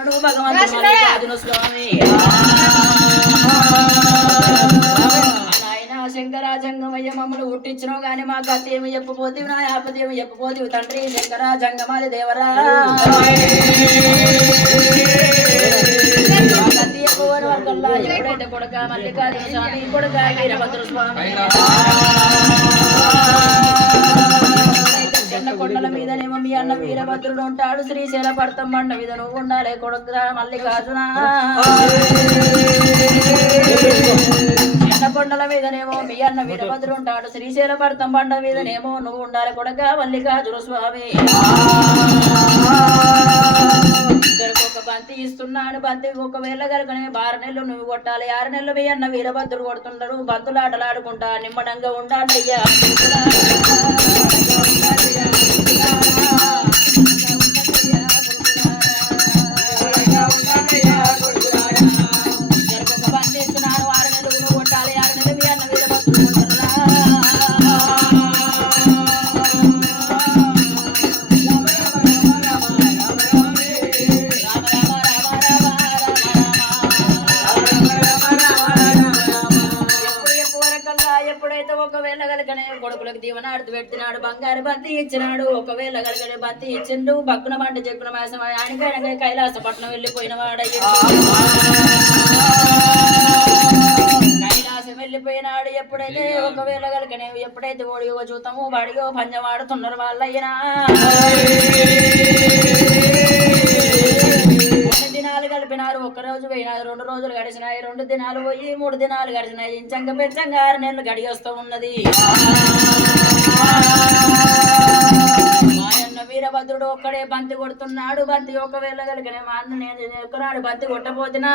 అన్నాడు భగవంతుడు స్వామి నాయన శంకరాజంగమయ్య మమ్మల్ని పుట్టించినావు గాని మా గత ఏమి చెప్పపోతే నా ఆపద ఏమి చెప్పపోతే తండ్రి శంకరాజంగమాలి దేవరా గతి ఎక్కువ వర్గల్లా ఎప్పుడైతే కొడుక మల్లికార్జున స్వామి కొడుక వీరభద్ర స్వామి చిన్న కొండల మీదనేమో మీ అన్న వీరభద్రుడు ఉంటాడు శ్రీశైల పడతం బండ మీద నువ్వు ఉండాలి కొడుకు మల్లికార్జున చిన్న కొండల మీదనేమో మీ అన్న వీరభద్రుడు ఉంటాడు శ్రీశైల పడతం బండ మీదనేమో నువ్వు ఉండాలి కొడుక మల్లికార్జున స్వామి ఇద్దరికి ఒక బంతి ఇస్తున్నాడు బంతి ఒకవేళ కనుకనే 6 నెలలు నువ్వు కొట్టాలి 6 నెలలు మీ అన్న వీరభద్రుడు కొడుతున్నాడు బంతులు ఆటలాడుకుంటా నిమ్మడంగా ఉండాలి అయ్యా బంధిస్తున్నాడు 6 నెలలు నువ్వు కొట్టాలి 6 నెలలు మీ అన్న వీరభద్రుడు కొట్టాలా ఎప్పుడైతే ఒకవేళ కలగనే కొడుకులకు దీవనాడుతూ పెట్టినాడు బంగారు బంతి ఇచ్చినాడు ఒకవేళ కలగనే బంతి ఇచ్చిండు బక్కున బంట చెక్కున మాసం ఆయనకైనా కైలాసపట్నం వెళ్ళిపోయిన వాడయ్య కైలాసం వెళ్ళిపోయినాడు ఎప్పుడైతే ఒకవేళ కలగనే ఎప్పుడైతే ఓడియో చూతాము వాడియో పంజమాడుతున్నారు వాళ్ళయ్యనా దినాలు గడిపినారు 1 రోజు పోయినారు 2 రోజులు గడిచినాయి 2 దినాలు పోయి 3 దినాలు గడిచినాయి ఇంచంగా పెంచంగా 6 నెలలు గడి వస్తూ ఉన్నది మాయన్న వీరభద్రుడు ఒక్కడే బంతి కొడుతున్నాడు బంతి ఒకవేళ కలిగిన మా అన్న నేను ఒక్కనాడు బంతి కొట్టబోతున్నా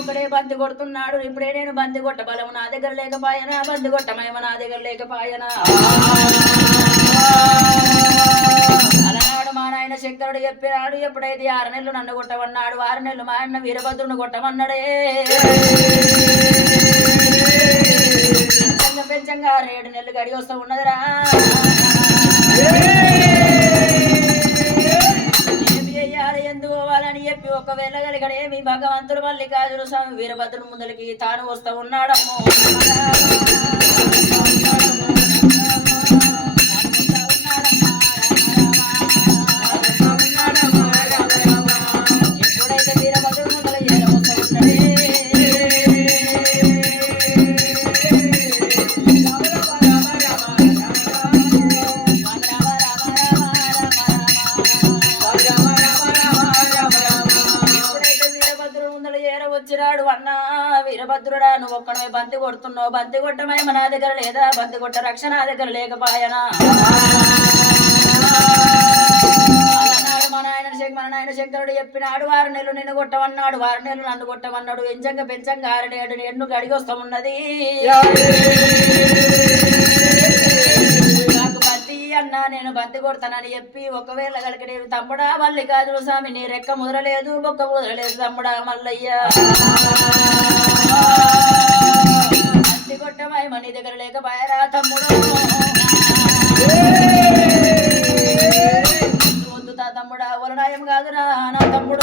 ఒకడే బంతి కొడుతున్నాడు ఇప్పుడే నేను బంతి కొట్ట బలము నా దగ్గర లేకపోయినా బంతి కొట్టమేమో నా దగ్గర లేకపోయినా అలనాడు మా నాయన శంకరుడు చెప్పినాడు ఎప్పుడైతే 6 నెలలు నన్ను కొట్టమన్నాడు 6 నెలలు మా అన్న వీరభద్రుని కొట్టమన్నాడే పెంచంగా 7 నెలలు గడి వస్తూ ఉన్నదిరా ఏమి చెయ్యాలి ఎందుకు పోవాలని చెప్పి ఒకవేళ కలిగడేమి భగవంతుడు మల్లికార్జున స్వామి వీరభద్రుని ముందలకి తాను వస్తూ ఉన్నాడమ్మో వీరభద్రుడా నువ్వు ఒక్కడమే బంతి కొడుతున్నావు బంతి కొట్టమేమో నా దగ్గర లేదా బంతి కొట్ట రక్షణ నా దగ్గర లేకపోయానా మన నాయన శంకరుడు చెప్పినాడు 6 నెలలు నిన్ను కొట్టమన్నాడు 6 నెలలు నన్ను కొట్టమన్నాడు ఎంచంగా పెంచంగా 6 7 గడిగి వస్తామున్నది నాకు బంతి అన్నా నేను బంతి కొడతానని చెప్పి ఒకవేళ కలిగడే తమ్ముడా మల్లికార్జున స్వామి నీ రెక్క ముదరలేదు బొక్క ముదరలేదు తమ్ముడా మల్లయ్య బంతి కొట్టమాయి నీ దగ్గర లేకపోయారా తమ్ముడు వద్దుతా తమ్ముడా వలనాయం కాదురా నా తమ్ముడు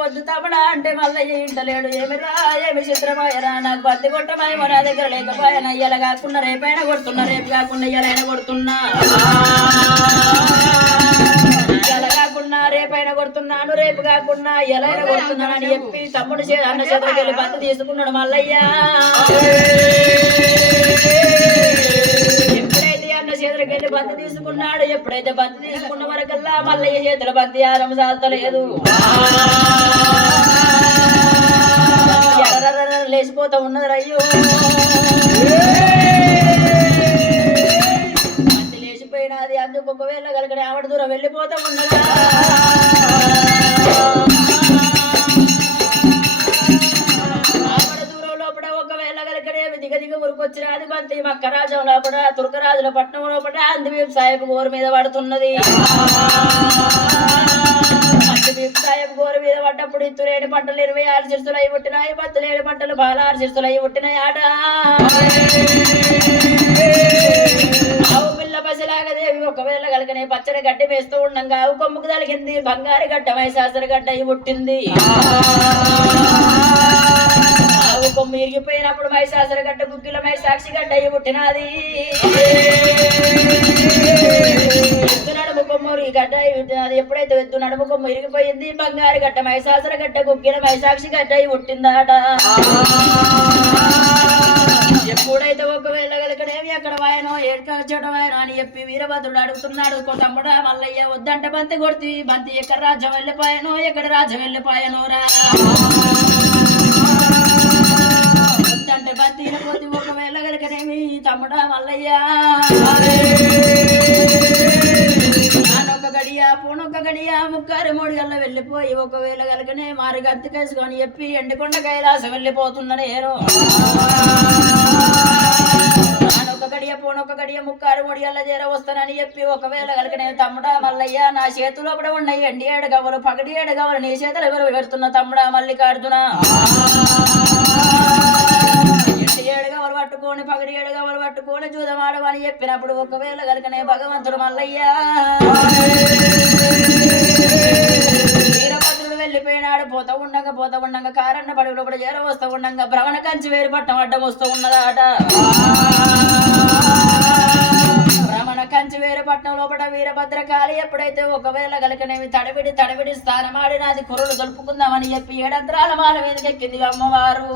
వద్దు తమ్ముడా అంటే మల్లయ్య ఇంటలేడు ఏమిరా ఏమి చిత్రమాయరా నాకు బంతి కొట్టమాయమో నా దగ్గర లేకపోయాను ఇయ్యాల కాకుండా రేపైనా కొడుతున్నా రేపు కాకుండా ఇయ్యాలైనా కొడుతున్నా ఇయ్యాల కాకుండా రేపైనా కొడుతున్నాను రేపు కాకుండా ఇయ్యాలైనా కొడుతున్నాను అని చెప్పి తమ్ముడు అన్న చేతులకు వెళ్ళి బంతి తీసుకున్నాడు మల్లయ్య చేతులకు వెళ్ళి బంతి తీసుకున్నాడు ఎప్పుడైతే బంతి తీసుకున్న వరకల్లా మల్లయ్య చేతుల బంతి ఆరం సాల్తలేదు లేచిపోతా ఉన్నది అయ్యో బంతి లేచిపోయినది అందుకు ఒకవేళ కలగడే ఆవిడ దూరం వెళ్ళిపోతా ఉన్నదా ఆవిడ దిగ దిగ ఊరుకొచ్చినది బంతి మక్క రాజం లోపల తుర్కరాజుల పట్నం లోపల అందివీపు సాహెబ్ గోరు మీద పడుతున్నది అందివీపు సాహెబ్ గోరు మీద పడ్డప్పుడు ఇత్తులేని పంటలు 26 శిస్తులు అయి పుట్టినాయి 10 పంటలు 16 శిస్తులు అయి పుట్టినాయి ఆట ఆవు పిల్ల పసిలాగా దేవి ఒకవేళ కలకనే పచ్చడి గడ్డి వేస్తూ ఉండంగా ఆవు కొమ్ముకు తలిగింది బంగారు గడ్డ మైసాసరి గడ్డ అయి పుట్టింది ఆవు కొమ్ము ఇరిగిపోయినప్పుడు మైసాసరి గడ్డ గుగ్గిల మైసాక్షి గడ్డ అయి పుట్టినది ఎద్దు నడుము కొమ్ము గడ్డ అయి పుట్టినది ఎప్పుడైతే ఎద్దు నడుము కొమ్ము ఇరిగిపోయింది బంగారు గడ్డ మైసాసర గడ్డ గుగ్గిల మైసాక్షి గడ్డ అయి పుట్టిందాట ఎప్పుడైతే ఒకవేళ కలకనేమి అక్కడ వాయనో ఏడ్చడం వాయనో అని చెప్పి వీరభద్రుడు అడుగుతున్నాడు తమ్ముడా మల్లయ్య వద్దంటే బంతి కొడుతీ బంతి ఎక్కడ రాజ్యం వెళ్ళిపోయానో ఎక్కడ రాజ్యం వెళ్ళిపోయానో రా వద్దంటే బంతి పోతే ఒకవేళ కలకనేమి తమ్ముడా మల్లయ్య నానొక్క గడియ పూనొక్క గడియ ముక్కారు 3 గల్ల వెళ్ళిపోయి ఒకవేళ కలకనే మారి గత్తికేసుకొని చెప్పి ఎండుకొండ కైలాసం వెళ్ళిపోతున్న నేను నానొక్క గడియ పూనొక్క గడియ ముక్కారు 3 గల్ల చేర వస్తానని చెప్పి ఒకవేళ కలకనే తమ్ముడా మల్లయ్య నా చేతిలో కూడా ఉన్నాయి ఎండి ఏడగవలు పగడి ఏడగవలు నీ చేతులు ఎవరు పెడుతున్న తమ్ముడా మల్లికార్జున ఏడుగవలు పట్టుకొని పగడి ఏడుగవలు పట్టుకొని చూదమాడమని చెప్పినప్పుడు ఒకవేళ కనుకనే భగవంతుడు మల్లయ్య వీరభద్రుడు వెళ్ళిపోయినాడు పోతా ఉండంగా కారన్న పడుగులో కూడా చేర వస్తూ ఉండంగా భ్రమణ కంచి వేరు పట్టం అడ్డం వస్తూ ఉన్నదాట భ్రమణ కంచి వేరు పట్టణం లోపల వీరభద్రకాళి ఎప్పుడైతే ఒకవేళ కనుకనేవి తడబిడి స్థానమాడినది కుర్రలు దొలుపుకుందామని చెప్పి 7 అంతరాల మాల మీదకి ఎక్కింది అమ్మవారు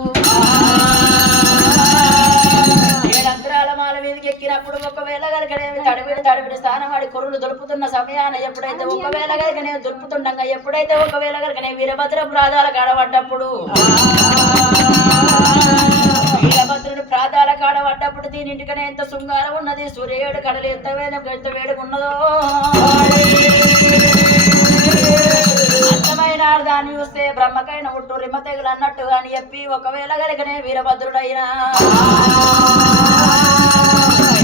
7 అంతరాల మాల మీదకి ఎక్కినప్పుడు ఒకవేళ కనుకనేవి తడబిడి స్థానమాడి కుర్రలు దొలుపుతున్న సమయాన ఎప్పుడైతే ఒకవేళ కనుకనే దొలుపుతుండగా ఎప్పుడైతే ఒకవేళ కనుకనే వీరభద్ర ప్రాధాల కాడబడ్డప్పుడు వీరభద్రుడు ప్రాధాల కాడబడ్డప్పుడు దీనింటికనే ఎంత శృంగారం ఉన్నది సూర్యుడు కడలు ఎంత వేడుకున్నదో అందమైన దాన్ని చూస్తే బ్రహ్మకైన ఉట్టు రిమ్మ తెగులు అన్నట్టు అని చెప్పి ఒకవేళ కనుకనే వీరభద్రుడైనా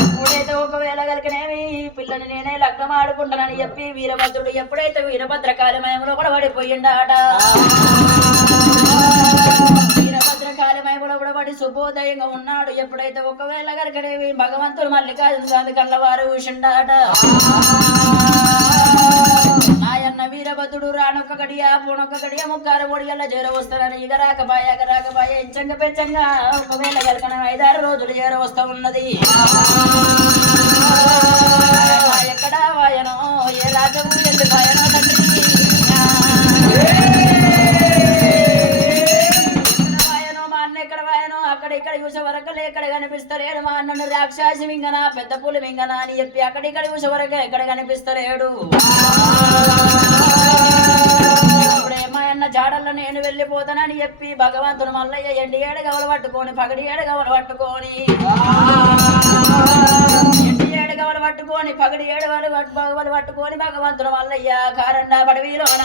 ఎప్పుడైతే ఒకవేళ కనుకనేవి పిల్లని నేనే లగ్నం ఆడుకుంటానని చెప్పి వీరభద్రుడు ఎప్పుడైతే వీరభద్రకాళమయంలో కూడా పడిపోయిండాట వీరభద్రకాళమయంలో కూడా పడి శుభోదయంగా ఉన్నాడు ఎప్పుడైతే ఒకవేళ కనుకనేవి భగవంతుడు మల్లికార్జున స్వామి కళ్ళవారు చూసిండాట నాయన్న వీరభద్రుడు రానొక్క గడియ పూనొక్క గడియ ముక్కారు 3 గల్ల చేర వస్తారని ఇక రాకబాయ ఇంచంగా పెంచంగా ఒకవేళ కనుక 5-6 రోజులు చేర వస్తూ ఉన్నది ఎక్కడ వాయనో ఏ రాజము ఎందుకు వాయనో తండ్రి వాయనో మా అన్న ఎక్కడ వాయనో అక్కడ ఇక్కడ చూసే వరకు ఎక్కడ కనిపిస్తలేడు మా అన్నను రాక్షసి మింగనా పెద్ద పులి మింగనా అని చెప్పి అక్కడిక్కడ చూసే వరకు ఎక్కడ కనిపిస్తలేడు అప్పుడేమాయన్న జాడల్లో నేను వెళ్ళిపోతానని చెప్పి భగవంతుడు మల్లయ్య ఎండి ఏడగవలు పట్టుకొని పగడి ఏడగవలు పట్టుకొని ఎండి ఏడగవలు పట్టుకొని పగడి ఏడగవలు పట్టుకొని భగవంతుడు మల్లయ్య కారండ పడవీలోన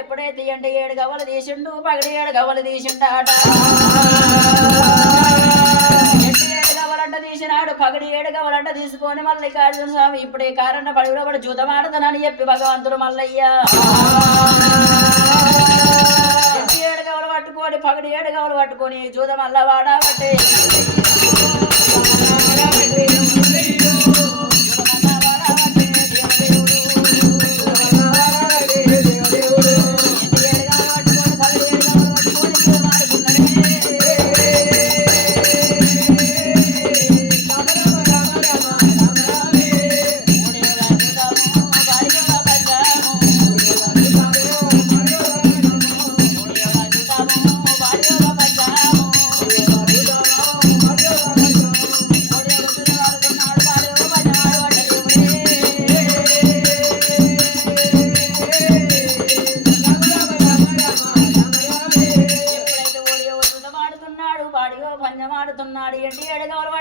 ఎప్పుడైతే ఎండ 7 గవ్వలు తీసిండు పగడి 7 గవ్వలు తీసిండాట ఎండ 7 గవ్వలంట తీసినాడు పగడి 7 గవ్వలంట తీసుకొని మల్లికార్జున స్వామి ఇప్పుడే కారణ పడి జూతమాడతానని చెప్పి భగవంతుడు మల్లయ్య 7 గవ్వలు పట్టుకొని పగడి 7 గవ్వలు పట్టుకొని జూత మల్ల వాడబట్టే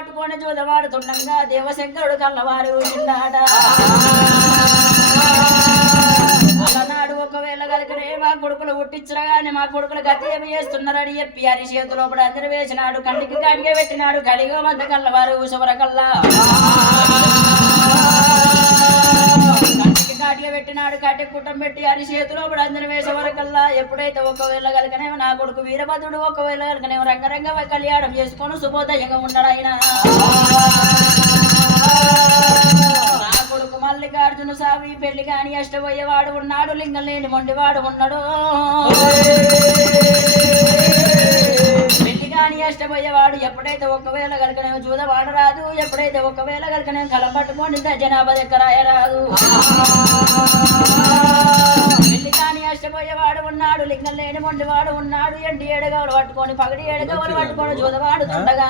పట్టుకొని చూదవాడుతుండగా దేవశంకరుడు కళ్ళవారు చిన్నాట అలనాడు ఒకవేళ కలిగినే మా కొడుకులు పుట్టించగానే మా కొడుకులు గతి ఏమి చేస్తున్నారని చెప్పి హరి చేతిలో అందరు వేసినాడు కంటికి కాడిగా పెట్టినాడు కలిగా మంద కళ్ళవారు శుభ్రకల్లా కంటికి కాటిగా పెట్టినాడు కట్టి కుట్టం పెట్టి హరి చేతిలో అందరు వేసే వరకల్లా ఎప్పుడైతే ఒకవేళ కలిగినే నా కొడుకు వీరభద్రుడు ఒకవేళ కలిగినే రంగరంగ కళ్యాణం చేసుకొని శుభోదయంగా ఉన్నాడు ఆయన నా కొడుకు మల్లికార్జున స్వామి పెళ్లి కాని అష్టపోయేవాడు ఉన్నాడు లింగం లేని మొండివాడు ఉన్నాడు పెళ్లి కాని అష్టపోయేవాడు ఎప్పుడైతే ఒకవేళ కలకనే చూదవాడు రాదు ఎప్పుడైతే ఒకవేళ కలకనే కలం పట్టుకొని జనాభా దగ్గర రాదు పెళ్లి కాని అష్టపోయేవాడు ఉన్నాడు లింగం లేని మొండివాడు ఉన్నాడు ఎండి ఏడుగవలు పట్టుకొని పగడి ఏడుగవలు పట్టుకొని చూదవాడు తుండగా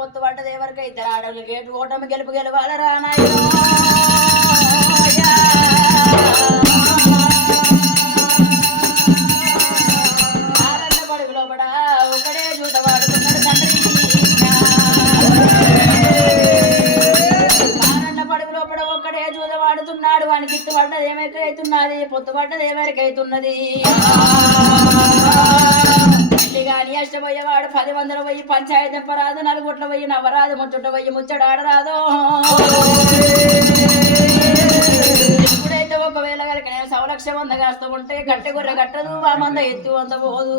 పొత్తు పడ్డదేవరక ఇద్దరు ఆడవులు గేటు ఓటమి గెలుపు గెలవాల రానాయన పడుగులో పడా ఒకడే చూత వాడుతున్నాడు తండ్రి పడుగులో పడ ఒక్కడే చూత వాడుతున్నాడు వానికి ఇత్తు పడ్డది ఏమైకైతున్నది పొత్తు పడ్డది ఏమైకైతున్నది గాని అష్టపోయేవాడు 10 పోయి పంచాయతీ తెప్పరాదు 4 కోట్ల పోయి నవ్వరాదు ముచ్చట పోయి ముచ్చడాడరాదు ఎప్పుడైతే ఒకవేళ కనుక సవలక్ష వంద కాస్తూ ఉంటే గట్టె గొర్రె కట్టదు ఆ మంద ఎత్తు వంద పోదు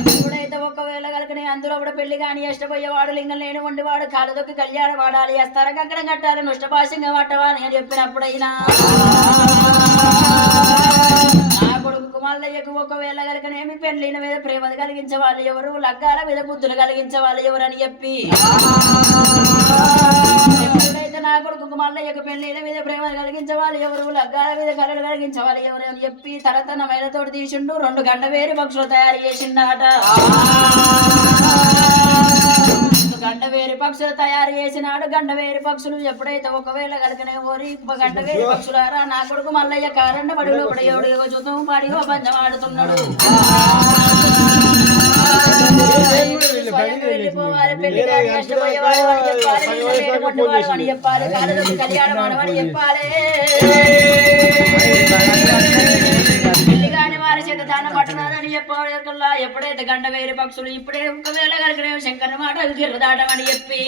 ఎప్పుడైతే ఒకవేళ కనుక అందులో కూడా పెళ్లి కాని అష్టపోయేవాడు లింగం లేని వండివాడు కాలు దొక్కి కళ్యాణం వాడాలి అస్తారం అక్కడ కట్టాలి నష్టభాషంగా పట్టవాలి అని చెప్పినప్పుడైనా కొడుకు మల్లయ్యకు ఒకవేళ కనుకనేమి పెళ్లిన మీద ప్రేమను కలిగించే వాళ్ళు ఎవరు లగ్గాల మీద బుద్ధులు కలిగించే వాళ్ళు ఎవరు అని చెప్పి ఎప్పుడైతే నా కొడుకు మల్లయ్యకు పెళ్లిన మీద ప్రేమను కలిగించే వాళ్ళు ఎవరు లగ్గాల మీద కళలు కలిగించే వాళ్ళు ఎవరు అని చెప్పి తన మైలతోటి తీసిండు 2 గంట వేరు పక్షులు తయారు చేసిండాట గండవేరి పక్షులు తయారు చేసినాడు గండవేరి పక్షులు ఎప్పుడైతే ఒకవేళ కలిగిన ఓరి గండవేరి పక్షులారా నా కొడుకు మల్లయ్య కారండ పడిలో పడేవాడు చూద్దాం పాడిగా పంచం ఆడుతున్నాడు వెళ్ళిపోవాలి పెళ్లి కానీ నష్టపోయేవాడు అని చెప్పాలి అని చెప్పాలి కాళ్ళకి కళ్యాణం ఆడమని చెప్పాలి పెళ్లి కాని వారి చేత దానం పట్టణాలని చెప్పాలి ఎప్పుడైతే గంట వేరే పక్షులు ఇప్పుడే ఒకవేళ కలిగిన శంకర మాట గిర్రదాటమని చెప్పి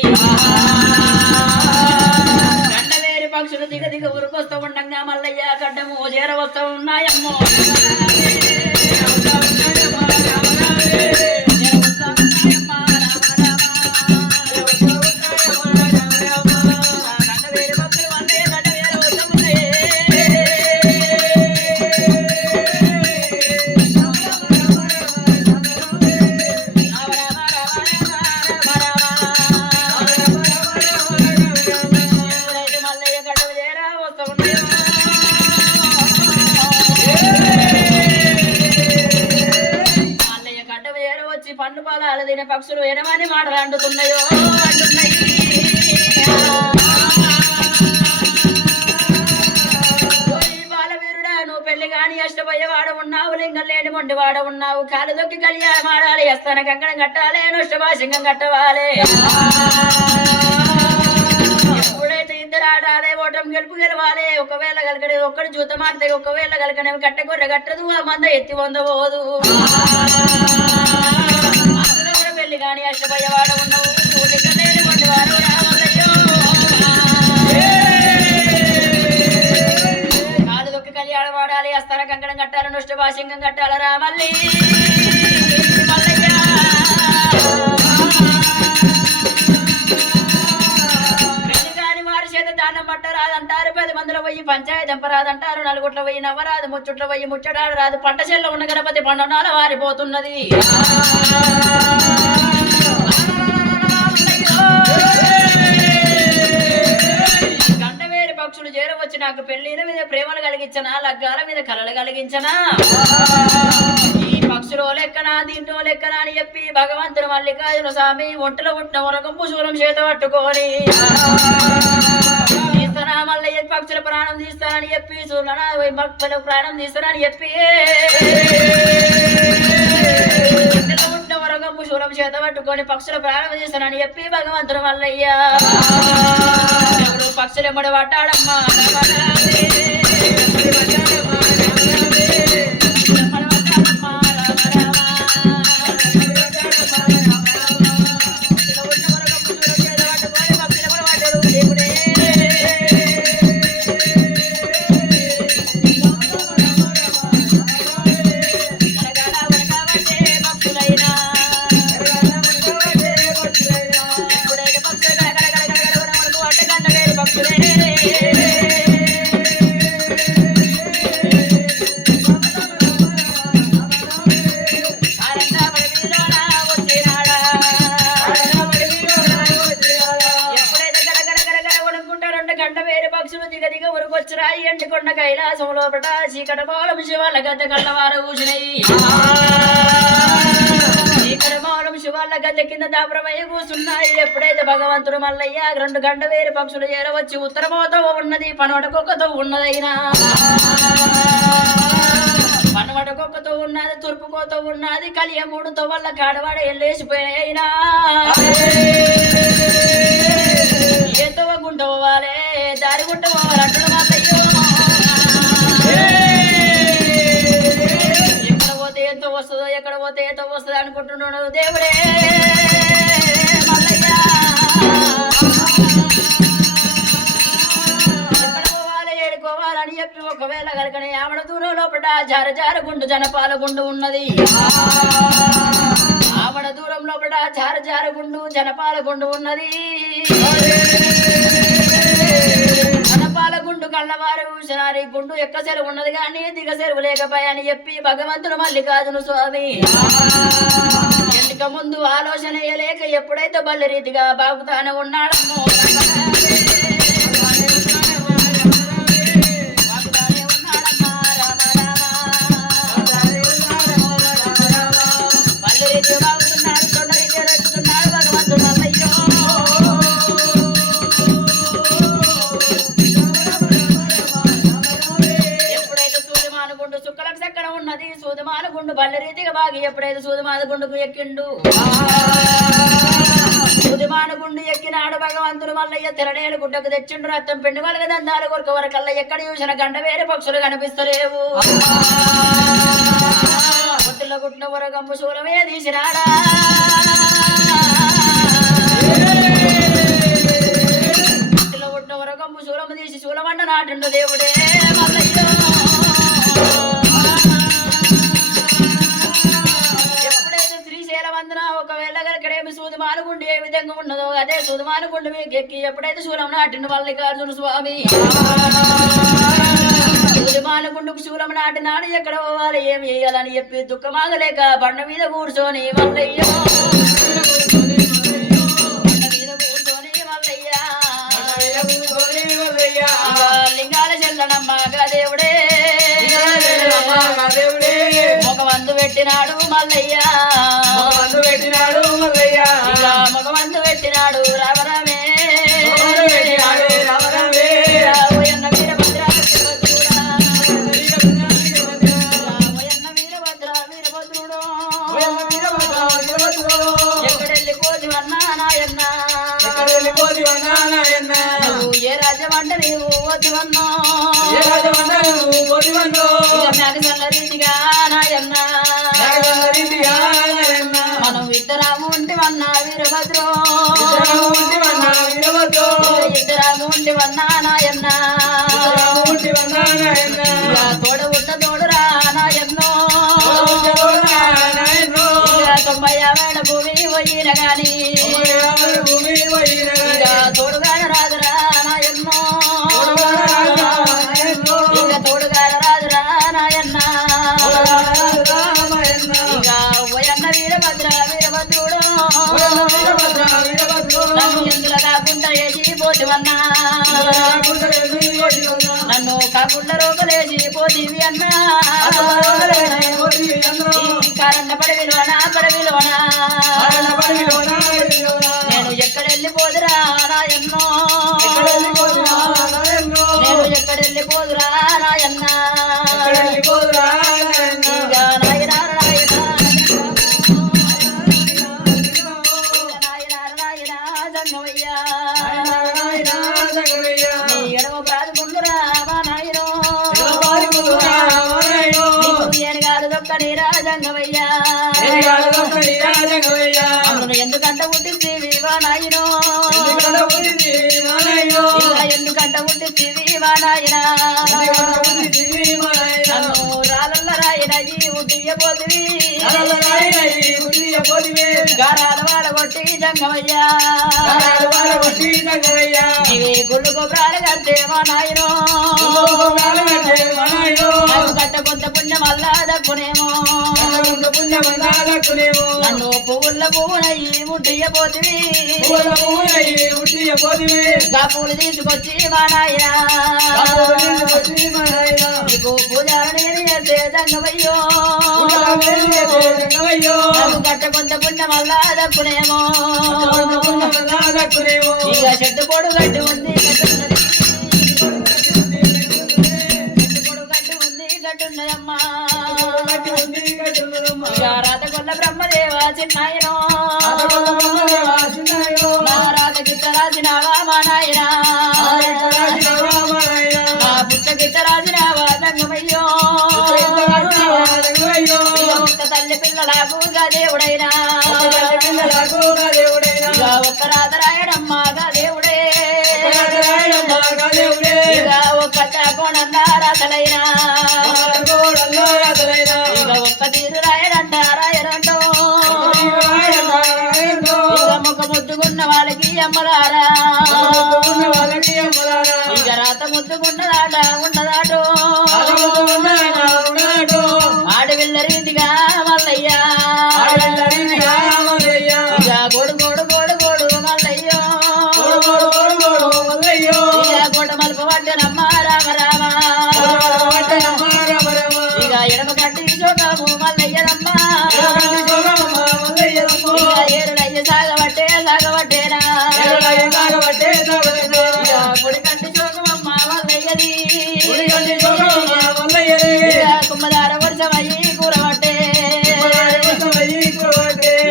గంట వేరే పక్షులు దిగ దిగ ఊరుకొస్తూ ఉండగా మల్లయ్య గడ్డము చేర వస్తూ ఉన్నాయమ్మో పండు పొలాలు తినే పక్షులు ఏమని మాటలు అంటున్నాయో అంటున్నాయి బాలవీరుడా నువ్వు పెళ్లి కాని అష్టపోయేవాడు ఉన్నావు లింగం లేని మొండివాడ ఉన్నావు కాలు దొక్కి కళ్యాణం ఆడాలి ఎస్తాన కంకణం కట్టాలి నష్టభాషంగం కట్టవాలి ఎప్పుడైతే ఇద్దరు ఆడాలి ఓటం గెలుపు గెలవాలి ఒకవేళ కలకడే ఒక్కడి జూత మాడితే ఒకవేళ కలకనే కట్ట గొర్రె కట్టదు ఆ మంద ఎత్తి వందబోదు పెళ్లి కాని అష్టపోయేవాడు ఉన్నావు లేని వండివాడు రామయ్యో కాలు దొక్కి కళ్యాణం వాడాలి అస్తార కంకణం కట్టాలి నష్టభాషంగం కట్టాలి రామల్లి మల్లయ్య పెళ్లి కాని వారి చేత దానం పట్టరాదంటారు 10 మందిలో పోయి పంచాయతీ ఎంపరాదంటారు 4 కోట్ల పోయి నవ్వరాదు ముచ్చుట్ల పోయి ముచ్చడాడు రాదు పంట చెల్ల ఉన్న గణపతి పండునాల వారిపోతున్నది గండవేరి పక్షులు చేరవచ్చి నాకు పెళ్లిన మీద ప్రేమలు కలిగించనా లగ్గాల మీద కలలు కలిగించనా ఈ పక్షులో లెక్కన దీంట్లో లెక్కన అని చెప్పి భగవంతుడు మల్లికార్జున స్వామి ఒంటలో పుట్టిన వరకం పుష్పలం చేత పట్టుకొని తీస్తానా మల్లయ్య పక్షుల ప్రాణం తీస్తానని చెప్పి చూడనా భక్తుల ప్రాణం తీస్తానని చెప్పి ఒంటలో పుట్టిన వరకం పుష్పలం చేత పట్టుకొని పక్షుల ప్రాణం తీస్తానని చెప్పి భగవంతుడు మల్లయ్య పక్షులు ఎమ్మడి పట్టాడమ్మా ఎండుకొండ కైలాసం లోపట చీకట బాలం శివాల గద్దె కళ్ళవారు కూర్చున్నాయి చీకట బాలం శివాల గద్దె కింద దాపరమయ్య కూర్చున్నాయి ఎప్పుడైతే భగవంతుడు మల్లయ్య 2 గంట వేరు పక్షులు చేరవచ్చి ఉత్తరమోతో ఉన్నది పనవటకొక్కతో ఉన్నదైనా పనవటకొక్కతో ఉన్నది తూర్పుకోతో ఉన్నది కలియ 3తో వల్ల కాడవాడ ఎల్లేసిపోయినైనా ఎంతవ గుంట పోవాలే దారి గుంట పోవాలి అంటాడు మల్లయ్యో ఎక్కడ పోతే ఎంతో వస్తుందో ఎక్కడ పోతే ఎంతో వస్తుందో అనుకుంటున్నాడు దేవుడే మల్లయ్య ఎక్కడ పోవాలి ఏడుకోవాలని చెప్పి ఒకవేళ కనుకనే ఆవిడ దూరం లోపల జార గుండు జనపాల గుండు ఉన్నది ఆవిడ దూరం లోపల జార గుండు జనపాల గుండు ఉన్నది జనపాల గుండు కళ్ళవారు కూర్చున్నారు గుండు ఎక్క సెలవు ఉన్నది కానీ దిగ సెలవు లేకపోయాని చెప్పి భగవంతుడు మల్లికార్జున స్వామి ఎందుక ముందు ఆలోచన వేయలేక ఎప్పుడైతే బల్లి రీతిగా బాగుతానే ఉన్నాడమ్మో బల్లి రీతిగా బాగుతున్నాడు తొండ రీతిగా రెక్కుతున్నాడు భగవంతుడు మల్లయ్యో సుక్కలకు చక్కన ఉన్నది సూదమాన గుండు బల్లి రీతిగా బాగి ఎప్పుడైతే సూదమాన గుండుకు ఎక్కిండు సూదమాన గుండు ఎక్కినాడు భగవంతుడు మల్లయ్య తెరడేలు గుడ్డకు తెచ్చిండు రక్తం పిండి వలగ దందాలు కొరక వరకల్లా ఎక్కడ చూసిన గంట వేరే పక్షులు కనిపిస్తలేవు పొత్తుల గుట్ల వరగంబు శూలమే తీసినాడా పొత్తుల గుట్ల వరగంబు శూలము తీసి శూలమంట నాటిండు దేవుడే మల్లయ్య ఎప్పుడైతే శ్రీశైలం వందన ఒకవేళ కనుకడేమి సూదమానుగుండు ఏ విధంగా ఉన్నదో అదే సూదమానుగుండు మీకు ఎక్కి ఎప్పుడైతే శూలం నాటిండు మల్లికార్జున స్వామి సూదమానుగుండుకు శూలం నాటినాడు ఎక్కడ పోవాలి ఏమి వేయాలని చెప్పి దుఃఖమాగలేక బండ మీద కూర్చొని మల్లయ్య లింగాల చెల్లనమ్మగా దేవుడే మగవందు పెట్టినాడు మల్లయ్య మగవందు పెట్టినాడు రామరామే రామోయన్న వీరభద్ర వీరభద్రుడు ఎక్కడెళ్ళిపోదు అన్నా నాయన్న ఏ రాజ్యమంట నీవు వద్దువన్నో రీతిగా నాయన్న మనం ఇద్దరాము ఉంటివన్నా వీరభద్రో ఇద్దరాము ఉంటివన్నా నాయన్న తోడ ఉన్న తోడురా నాయన్నో 90 భూమి పోయిన గాని తోడుగా రాదురా నాయన్నో ఇక తోడుగా రాదురా నాయన్న ఇక ఓయన్న వీరభద్రుడు నన్ను ఎందులో కాకుండా వేసి కొట్టివన్నా నన్ను కాకుండా రోగలేసి పోతీవి అన్నా కారణ పడవిలోనా నేను ఎక్కడెళ్ళిపోదురా నాయన్నో నేను ఎక్కడెళ్ళిపోదురా నాయన్నా ఎడమ ప్రాదుకుందురా మా నాయనో ఏనుగాలు దొక్కని రాజంగమయ్యా ఎందుకంట పుట్టింది మా నాయనో ఎందుకంట పుట్టింది మా నాయన రాళ్ళ రాయనయ్యి ఉట్టియపోతుంది గారాల వాళ్ళ కొట్టి జంగమయ్యా ఇవి గుళ్ళు గొప్పరాలు కడితే మా నాయనో కట్ట కొంత పుణ్యం అల్లా దక్కునేమో నన్ను పువ్వునయ్యి ముట్టియపోతుంది పూలు తీసుకొచ్చి మా నాయన నీకు పూజారని చేస్తే జంగమయ్యో కట్ట కొంత పుణ్యం అల్లా దక్కునేమో ఇక చెట్టు పొడు గడ్డి ఉంది గట్టున్నదమ్మా ఇక రాతకొల్ల బ్రహ్మదేవా చిన్నాయనో రాత గిట్ట రాసినావా మా నాయన నా పుట్ట గిట్ట రాసినావా దంగమయ్యో ఒక్క తల్లి పిల్లలకు దేవుడైనా ఇక ఒక్క రాత రాయడమ్మా దేవుడే ఇక ఒక్క కోణన్నా రాతలైనా ఇక ఒక్క తీరు రాయడంట రాయడంటో ఇక ముఖ ముద్దుకున్న వాళ్ళకి అమ్మలారా ఇక రాత ముద్దుకున్నదాట ఉన్నదాటో ఆడవిల్ల రీతిగా మల్లయ్యా ఇక గోడు గోడు గోడు గోడు మల్లయ్యో ఇక గోడ మలుపు పట్టనమ్మ రామ రామ ఇక ఎడమ కట్టి చూడము మల్లయ్యదమ్మ ఇక ఏరులయ్య సాగబట్టేనా ఇక పొడి కంటి చూడమమ్మ మల్లయ్యది ఇక కుమ్మదార వర్షమయ్యి కూరబట్టే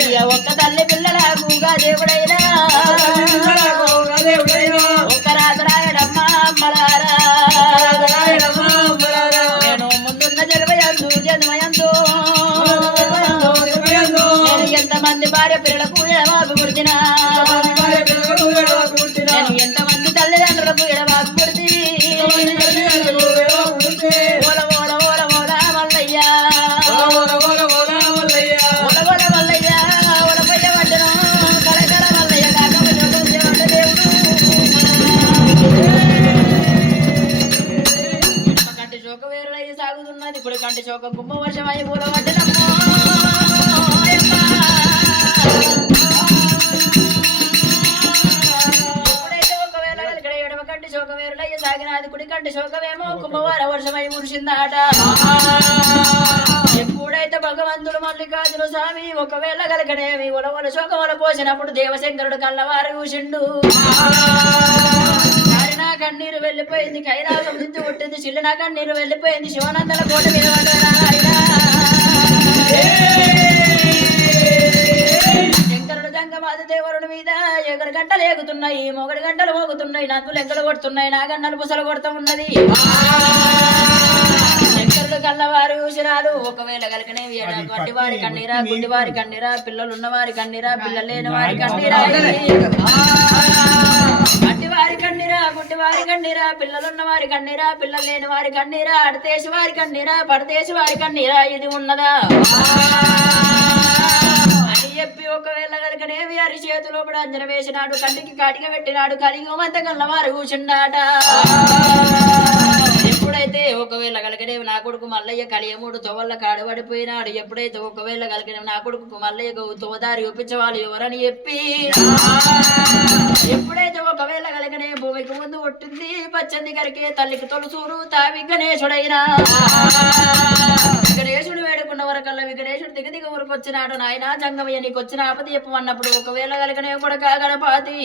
ఇక ఒక్క తల్లి పిల్లలకు దేవుడైనా ఒక్క రాత రాయడమ్మ అమ్మలారా నేను ముందున్న జన్మయందు నేను ఎంతమంది భార్య పిల్లలకు ఎడమాకు పుడితినా నేను ఎంతమంది తల్లిదండ్రులకు ఎడమాకు పుడితి ఓల ఓల ఓల ఓల మల్లయ్యా ఓల మల్లయ్యా ఓలపయ్య పడ్డను కలకల మల్లయ్య కాకపోతే దేవుడు కంటి చోక వేరులయ్యి సాగుతున్నది ఇప్పుడు కంటి చోక గుమ్మ వర్షమై పూల పడ్డనమ్మో శోకవేరులయ్య సాగినాది కుడి కంటి శోకమేమో కుమ్మవార వర్షమై మురిసిందాట ఎప్పుడైతే భగవంతుడు మల్లికార్జున స్వామి ఒకవేళ గలకనేమి ఉలవల శోకముల పోసినప్పుడు దేవశంకరుడు కళ్ళవారు చూసిండు కారినా కన్నీరు వెళ్ళిపోయింది కైలాసం నుంచి పుట్టింది చిల్లినా కన్నీరు వెళ్ళిపోయింది శివనందల కోట మీద శంకరుడు జంగమాది దేవరుడి మీద ఎగరు గంటలు ఎగుతున్నాయి మొగడి గంటలు మోగుతున్నాయి నందులు ఎగ్గలు కొడుతున్నాయి నాగన్నలు పుసలు కొడుతూ ఉన్నది శంకరుడు కళ్ళవారు చూసినాడు ఒకవేళ కలిగినవి గడ్డివారి కన్నీరా గుడ్డివారి కన్నీరా పిల్లలు ఉన్నవారి కన్నీరా పిల్లలు లేని వారి కన్నీరా గడ్డివారి కన్నీరా గుడ్డివారి కన్నీరా పిల్లలున్న వారి కన్నీరా పిల్లలు లేని వారి కన్నీరా అడతేసి వారి కన్నీరా పడతేసి వారి కన్నీరా ఇది ఉన్నదా అని చెప్పి ఒకవేళ కనుకనేవి అరి చేతిలో కూడా అంజన వేసినాడు కంటికి కాటిగా పెట్టినాడు కలిగమంత కన్నవారు కూర్చున్నాట ఎప్పుడైతే ఒకవేళ కలకనేవి నా కొడుకు మల్లయ్య కలియముడు తోవల్ల కాడబడిపోయినాడు ఎప్పుడైతే ఒకవేళ కలకనేవి నా కొడుకు మల్లయ్యకు తోదారి ఒప్పించవాలి ఎవరని చెప్పి ఎప్పుడైతే ఒకవేళ కలకనే ఒట్టింది పచ్చంది కరికే తల్లికి తొలుసూరు తావి గణేశుడైనా గణేశుడు వేడుకున్న వరకల్లా విఘ్నేశుడు దిగ దిగ ఊరికొచ్చినాడు నాయన జంగమయ్య నీకు వచ్చిన ఆపద చెప్పమన్నప్పుడు ఒకవేళ కలగనే కూడా గణపతి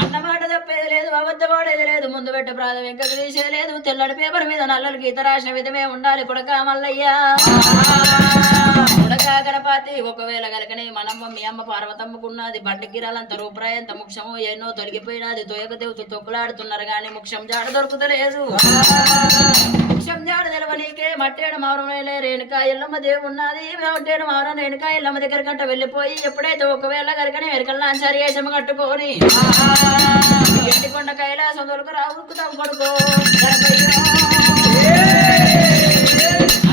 అన్నమాట తప్పేది లేదు అబద్ధపడేది లేదు ముందు పెట్ట ప్రాధం ఇంకా తీసేది లేదు తెల్లడి పేపర్ మీద నల్లలు గీత రాసిన విధమే ఉండాలి కొడక మల్లయ్యా కొడక గణపతి ఒకవేళ కలకనే మనమ్మ మీ అమ్మ పార్వతమ్మకున్నది బండి గిరాలంత రూపాయంత ముఖ్యము ఎన్నో తొలగిపోయినది తొయక దేవత తొక్కులాడుతున్నారు గాని ముఖ్యం జాడ దొరుకుతలేదు ముఖ్యం జాడ తెలవనీకే మట్టేడు మావరంలో రేణుకా ఎల్లమ్మ దేవు ఉన్నది మట్టేడు మావరం రేణుకా ఎల్లమ్మ దగ్గర గంట వెళ్ళిపోయి ఎప్పుడైతే ఒకవేళ కలకనే వెరకల్లా అంచారి వేషం కట్టుకొని ఎండికొండ కైలాసం దొరకు రావుకుతాం కొడుకో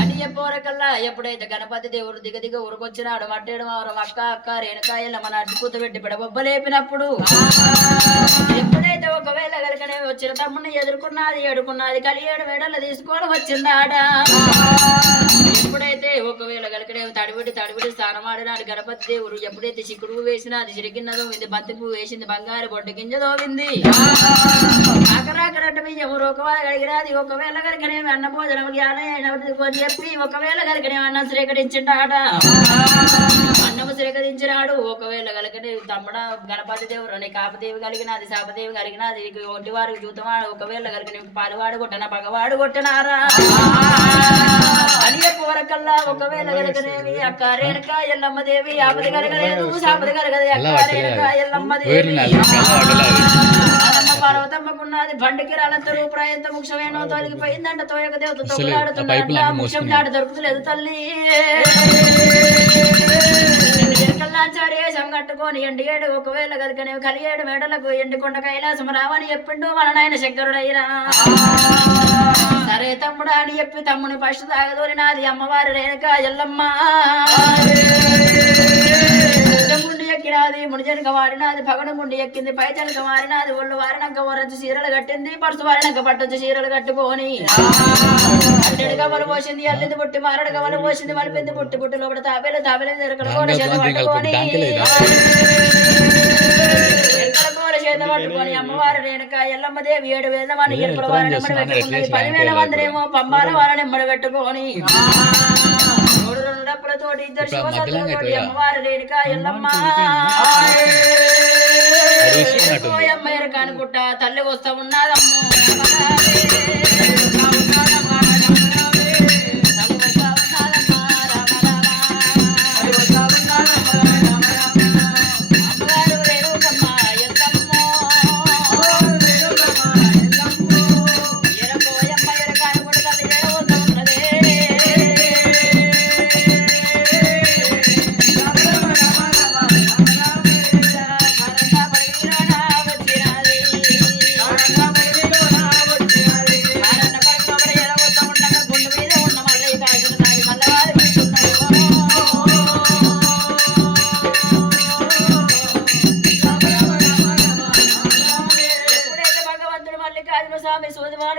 అని చెప్పోరకల్లా ఎప్పుడైతే గణపతి దేవుడు దిగ దిగ ఊరుకొచ్చినాడు మట్టేడు మావరం అక్క అక్క రేణుకాయల మన అడ్డు కూత పెట్టి బిడబొబ్బలేపినప్పుడు ఎప్పుడైతే ఒకవేళ కనుకనే వచ్చిన తమ్ముడిని ఎదుర్కొన్నది ఏడుకున్నది కలియేడు వేడలు తీసుకొని వచ్చిందాడ ఎప్పుడైతే ఒకవేళ కనుకనే తడిబిడి స్నానమాడినాడు గణపతి దేవుడు ఎప్పుడైతే చిక్కుడు వేసినా అది చిరిగిన్నదో ఇది బంతి పువ్వు వేసింది బంగారు బొడ్డు గింజ దోవింది ఆకరాకరట్టు బియ్యం రూకవా కలిగిరాది ఒకవేళ కనుకనే అన్న భోజనం జ్ఞానం చెప్పి ఒకవేళ కనుకనే అన్నం స్వీకరించిండాట అన్నము స్వీకరించినాడు ఒకవేళ కనుకనే తమ్ముడ గణపతి దేవుడు నీ కాపదేవి కలిగినది శాపదేవి కలిగినది ఒంటి వారికి చూతవాడు ఒకవేళ కనుక పాలువాడు కొట్టన పగవాడు కొట్టనారా అని వరకల్లా ఒకవేళ కనుకనేవి అక్క రేణుకా ఎల్లమ్మ దేవి ఆపద కలగలేదు శాపద కలగదు అక్క రేణుకా ఎల్లమ్మ దేవి పార్వతమ్మకున్నది బండికి రాలంత రూపాయంత ముఖ్యమేనో తొలగిపోయిందంట తోయక దేవత తొక్కులాడుతున్నా ముఖ్యం దాట దొరుకుతలేదు తల్లి వేషం కట్టుకొని ఎండి ఏడు ఒకవేళ కనుకనే కలియేడు మేడలకు ఎండికొండ కైలాసం రావని చెప్పిండు మన నాయన శంకరుడయ్యా సరే తమ్ముడా అని చెప్పి తమ్ముని ఫస్ట్ తాగదోని నాది అమ్మవారి రేణుక ఎల్లమ్మ గుండి ఎక్కినాది ముడిజనక వాడినాది పగడం గుండి ఎక్కింది పైచనక వారినాది ఒళ్ళు వారినాక వరచ్చు చీరలు కట్టింది పరుసు వారినాక పట్టొచ్చు చీరలు కట్టుకొని అల్లెడు గవలు పోసింది అల్లింది పుట్టి మారడు గవలు పోసింది మలిపింది పుట్టి పుట్టి లోపల తాబేలు తిరగలు చేత పట్టుకొని చేత పట్టుకొని అమ్మవారి రేణుక ఎల్లమ్మ దేవి 7,000 వారిని ఎరుపుల వారిని ఎమ్మడి పెట్టుకున్నది 10,000 మందిరేమో పంబాల వారిని ఎమ్మడి పెట్టుకొని డప్పులతోటి ఇద్దరు శివసత్తులతోటి అమ్మవారి రేణుక ఎల్లమ్మ అమ్మ ఎరక అనుకుంట తల్లి వస్తా ఉన్నదమ్మ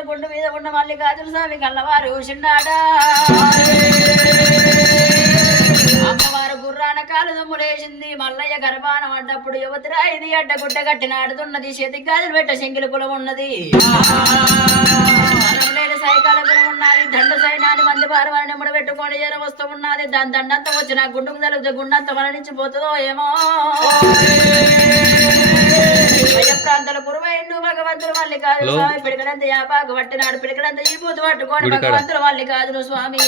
గుండు మీద ఉన్న మల్లికార్జున స్వామి కల్లవారు చిన్నాడా అమ్మవారు గుర్రాన కాలు దుమ్ములేసింది మల్లయ్య గర్భాన పడ్డప్పుడు యువతిరా ఇది అడ్డగుడ్డ కట్టినాడుతున్నది చేతికి గాజులు పెట్ట శంకిలి కులం ఉన్నది సైకాల కులం ఉన్నది దండ సైనాన్ని మంది పారవారిని నెమ్మడ పెట్టుకొని జనం వస్తూ ఉన్నది దాని దండంతా వచ్చి నా గుండుకు తలుగుతే గుండంత మరణించిపోతుందో ఏమో ప్రాంతాల కురువైండు భగవంతుడు మల్లికార్జున స్వామి పిడికడంత యాపాకు పట్టినాడు పిడికడంత ఈ బూతు పట్టుకొని భగవంతుడు మల్లికార్జున స్వామి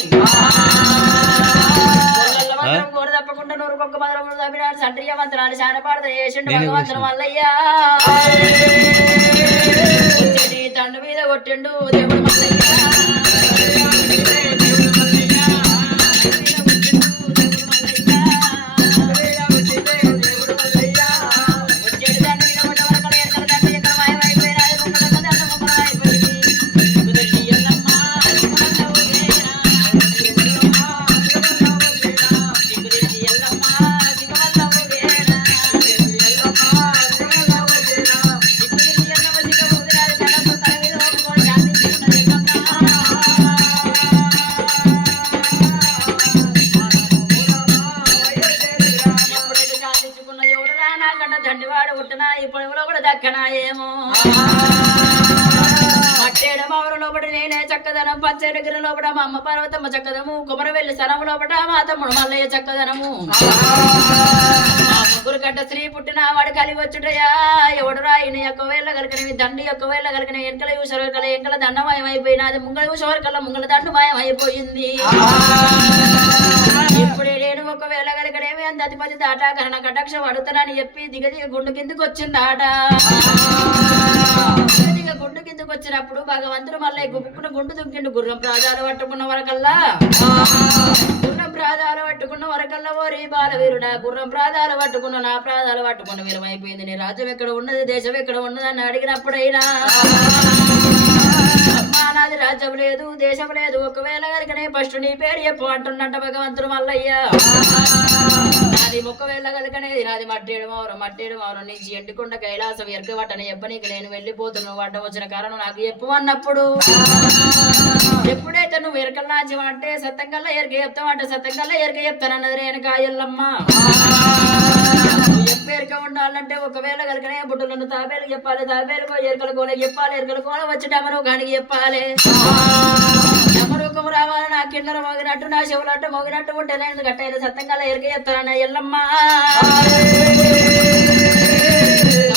కూర తప్పకుండా నూరుకొక్క మధురములు తప్పినాడు సండ్రియ మంత్రాలు శానపాడత చేసిండు భగవంతుడు మల్లయ్యా తండ్రి మీద కొట్టిండు దేవుడు మల్లయ్య ఏమో మట్టేడ మావరు లోపల నేనే చక్కదనం పచ్చేడు గిరి లోపల మా అమ్మ పార్వతమ్మ చక్కదము కుమరవెల్లి సనము లోపల మా తమ్ముడు మల్లయ్య చక్కదనము మా ముగ్గురు గడ్డ స్త్రీ పుట్టిన వాడు కలిగి వచ్చుటయా ఎవడు రాయిని ఒకవేళ కలిగినవి దండి ఒకవేళ కలిగిన ఎంకల యూసవరకల ఎంకల దండమయం అయిపోయినది ముంగళ యూసవరకల ముంగళ దండు మాయం అయిపోయింది ఇప్పుడే నేను ఒకవేళ కలిగడేమి అంత అధిపతి దాట కరణ కటాక్ష పడుతానని చెప్పి దిగదిగ గుండు కిందకు వచ్చిందాట దిగ గుండు కిందకు వచ్చినప్పుడు భగవంతుడు మళ్ళీ గుప్పుకున్న గుండు దుంకిండు గుర్రం ప్రాజాలు పట్టుకున్న వరకల్లా గుర్రం ప్రాదాలు పట్టుకున్న వరకల్లా ఓరి బాలవీరుడా గుర్రం ప్రాదాలు పట్టుకున్న నా ప్రాదాలు పట్టుకున్న వీరమైపోయింది నీ రాజ్యం ఎక్కడ ఉన్నది దేశం ఎక్కడ ఉన్నది అని అడిగినప్పుడైనా నాది రాజ్యం లేదు దేశం లేదు ఒకవేళ కనుకనే ఫస్ట్ నీ పేరు చెప్పు అంటున్నట్ట భగవంతుడు మల్లయ్య నాది ఒకవేళ కనుకనేది నాది మట్టేడు మౌరం నుంచి ఎండుకొండ కైలాసం ఎరగబట్టని చెప్పనీకి నేను వెళ్ళిపోతున్నావు అడ్డం వచ్చిన కారణం నాకు చెప్పు అన్నప్పుడు ఎప్పుడైతే నువ్వు ఎరకల్లాజ్యం అంటే సత్తంగల్లా ఎరక చెప్తావు అంటే సత్తంగల్లా ఎరక చెప్తానన్నది రేణుకా ఎల్లమ్మ ఎప్పేరిక ఉండాలంటే ఒకవేళ కనుకనే బుడ్డలను తాబేలు చెప్పాలి తాబేలుకో ఎరకల కోల చెప్పాలి ఎరకల కోల వచ్చి డమరు గానికి చెప్పాలి డమరుకము రావాలి నా కిన్నర మోగినట్టు నా చెవులట్టు మోగినట్టు ఉంటే నేను గట్టయిన సత్తంగా ఎరక చెప్తానన్న ఎల్లమ్మ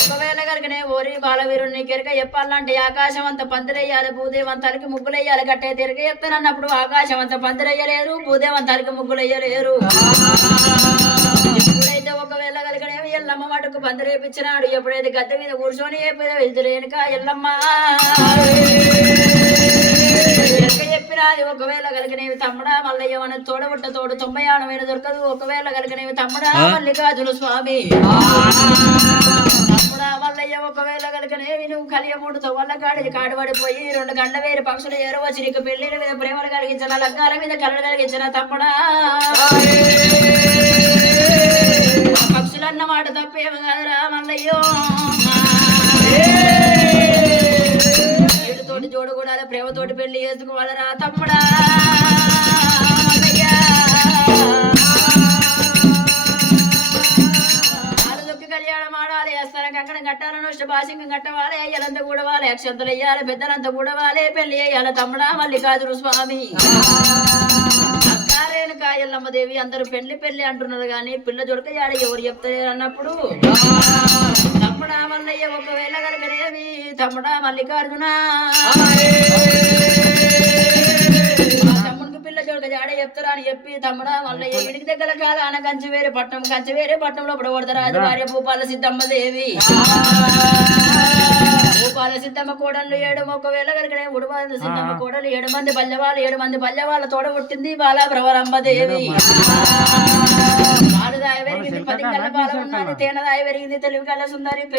ఒకవేళ కనుకనే ఓరి బాలవీరుడు నీకు ఎరక చెప్పాలంటే ఆకాశం అంత పందిరేయాలి భూదేవంతాలకి ముగ్గులేయాలి గట్టయితే ఎరక చెప్తానన్నప్పుడు ఆకాశం అంత పందిరేయలేరు భూదేవంతాలకి ముగ్గులేయలేరు ఎప్పుడైతే ఒకవేళ కలిగనేవి ఎల్లమ్మ మటుకు పందిరేపించినాడు ఎప్పుడైతే గద్దె మీద కూర్చొని వెళ్తురేనుక ఎల్లమ్మ ఎరక చెప్పినది ఒకవేళ కలిగినవి తమ్ముడా మల్లయ్య మన తోడబుట్ట తోడు 90 దొరకదు ఒకవేళ కలిగినవి తమ్ముడా మల్లికార్జున స్వామి తమ్ముడా మల్లయ్య ఒకవేళ కలిగినవి నువ్వు కలియముడుతో వల్ల గాడికి కాడుపడిపోయి 2 గంట వేరు పక్షులు ఏరవచ్చు నీకు పెళ్లిల మీద ప్రేమలు కలిగించిన లగ్గాల మీద కళ్ళు కలిగించిన తమ్ముడా పక్షులన్న మాట తప్పేమి కాదురా మల్లయ్యో ఏడుతోటి జోడు కూడా ప్రేమతోటి పెళ్లి చేసుకోవాలరా తమ్ముడా ఆడదొక్కి కళ్యాణం ఆడాలి వేస్తాను కంకణ కట్టాలను భాషంగా కట్టవాలి అయ్యాలంతా కూడవాలి అక్షంతలు వేయాలి పెద్దలంతా కూడవాలి పెళ్లి వేయాలి తమ్ముడా మల్లికార్జున స్వామి రేణుకా ఎల్లమ్మ దేవి అందరూ పెళ్లి అంటున్నారు కానీ పిల్ల దొరకయాడు ఎవరు చెప్తారు అన్నప్పుడు తమ్ముడా మల్లయ్య ఒకవేళ కనుకనేవి తమ్ముడా మల్లికార్జున తమ్ముడికి పిల్ల దొరకజాడే చెప్తారా అని చెప్పి తమ్ముడా మల్లయ్య ఇంటికి దగ్గర కాలాన కంచివేరే పట్టణంలో పడబడతారు రాజువార్య భూపాల సిద్ధమ్మ దేవి భూపాల సిద్ధమ్మ కోడళ్ళు 7 ఒకవేళ కనుకనే ఉడుపాల సిద్ధమ్మ కోడలు 7 మంది బల్యవాళ్ళ తోడ పుట్టింది బాల భ్రవరంబ దేవి పాలు దాయ పెరిగింది 10 కళ్ళ బాల ఉన్నది తేనె దాయ పెరిగింది తెలివి కళ్ళ సుందరి